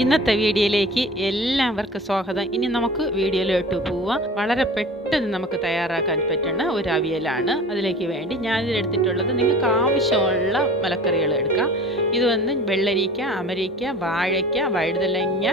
ഇന്നത്തെ വീഡിയോയിലേക്ക് എല്ലാവർക്കും സ്വാഗതം. ഇനി നമുക്ക് വീഡിയോയിലോട്ട് പോവാം. വളരെ പെട്ടെന്ന് നമുക്ക് തയ്യാറാക്കാൻ പറ്റുന്ന ഒരു അവിയലാണ്. അതിലേക്ക് വേണ്ടി ഞാനിതെടുത്തിട്ടുള്ളത് നിങ്ങൾക്ക് ആവശ്യമുള്ള മലക്കറികൾ എടുക്കാം. ഇത് വന്ന് വെള്ളരിക്ക, അമരിക്ക, വാഴയ്ക്ക, വഴുതലങ്ങ,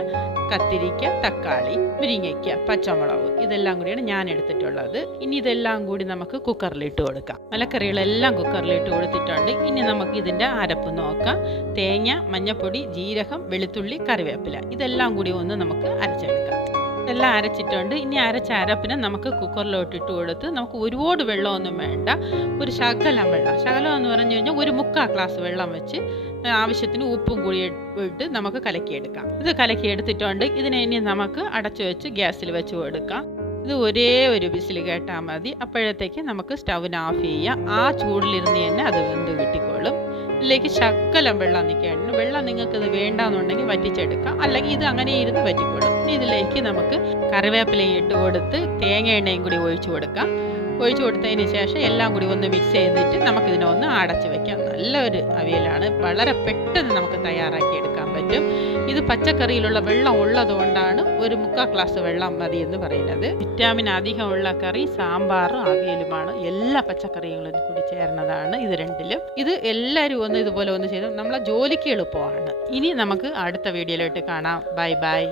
കത്തിരിക്ക, തക്കാളി, മുരിങ്ങയ്ക്ക, പച്ചമുളക്, ഇതെല്ലാം കൂടിയാണ് ഞാൻ എടുത്തിട്ടുള്ളത്. ഇനി ഇതെല്ലാം കൂടി നമുക്ക് കുക്കറിലിട്ട് കൊടുക്കാം. മലക്കറികളെല്ലാം കുക്കറിലിട്ട് കൊടുത്തിട്ടുണ്ട്. ഇനി നമുക്ക് ഇതിൻ്റെ അരപ്പ് നോക്കാം. തേങ്ങ, മഞ്ഞൾപ്പൊടി, ജീരകം, വെളുത്തുള്ളി, കറിവേപ്പില, ഇതെല്ലാം കൂടി ഒന്ന് നമുക്ക് അരച്ചെടുക്കാം. ഇതെല്ലാം അരച്ചിട്ടുണ്ട്. ഇനി അരച്ച അരപ്പിനെ നമുക്ക് കുക്കറിലോട്ടിട്ട് കൊടുത്ത് നമുക്ക് ഒരുപാട് വെള്ളമൊന്നും വേണ്ട, ഒരു ശകലം വെള്ളം, ശകലം എന്ന് പറഞ്ഞു കഴിഞ്ഞാൽ ഒരു 3/4 ഗ്ലാസ് വെള്ളം വെച്ച് ആവശ്യത്തിന് ഉപ്പും കൂടി ഇട്ട് നമുക്ക് കലക്കിയെടുക്കാം. ഇത് കലക്കിയെടുത്തിട്ടുണ്ട്. ഇതിനെ ഇനി നമുക്ക് അടച്ചു വെച്ച് ഗ്യാസിൽ വെച്ച് കൊടുക്കാം. ഇത് ഒരേ ഒരു വിസിൽ കേട്ടാൽ മതി. അപ്പോഴത്തേക്ക് നമുക്ക് സ്റ്റൗവിന് ഓഫ് ചെയ്യാം. ആ ചൂടിലിരുന്ന് തന്നെ അത് വെന്ത് കിട്ടിക്കോളും. ഇതിലേക്ക് ശകലം വെള്ളം നിൽക്കുകയാണ്. വെള്ളം നിങ്ങൾക്ക് ഇത് വേണ്ടാന്നുണ്ടെങ്കിൽ വറ്റിച്ചെടുക്കാം, അല്ലെങ്കിൽ ഇത് അങ്ങനെ ഇരുന്ന് വറ്റിക്കോളും. ഇനി ഇതിലേക്ക് നമുക്ക് കറിവേപ്പിലയും ഇട്ട് കൊടുത്ത് തേങ്ങ എണ്ണയും കൂടി ഒഴിച്ചു കൊടുക്കാം. ഒഴിച്ചു കൊടുത്തതിന് ശേഷം എല്ലാം കൂടി ഒന്ന് മിക്സ് ചെയ്തിട്ട് നമുക്കിതിനെ ഒന്ന് അടച്ചു വയ്ക്കാം. നല്ലൊരു അവിയലാണ്. വളരെ പെട്ടെന്ന് നമുക്ക് തയ്യാറാക്കി എടുക്കാൻ പറ്റും. ഇത് പച്ചക്കറിയിലുള്ള വെള്ളം ഉള്ളതുകൊണ്ടാണ് ഒരു 3/4 ഗ്ലാസ് വെള്ളം മതി എന്ന് പറയുന്നത്. വിറ്റാമിൻ അധികമുള്ള കറി സാമ്പാറും അവിയലുമാണ്. എല്ലാ പച്ചക്കറികളും കൂടി ചേർന്നതാണ് ഇത് രണ്ടിലും. ഇത് എല്ലാവരും ഒന്ന് ഇതുപോലെ ഒന്ന് ചെയ്ത് നമ്മളെ ജോലിക്ക് എളുപ്പമാണ്. ഇനി നമുക്ക് അടുത്ത വീഡിയോയിലോട്ട് കാണാം. Bye bye.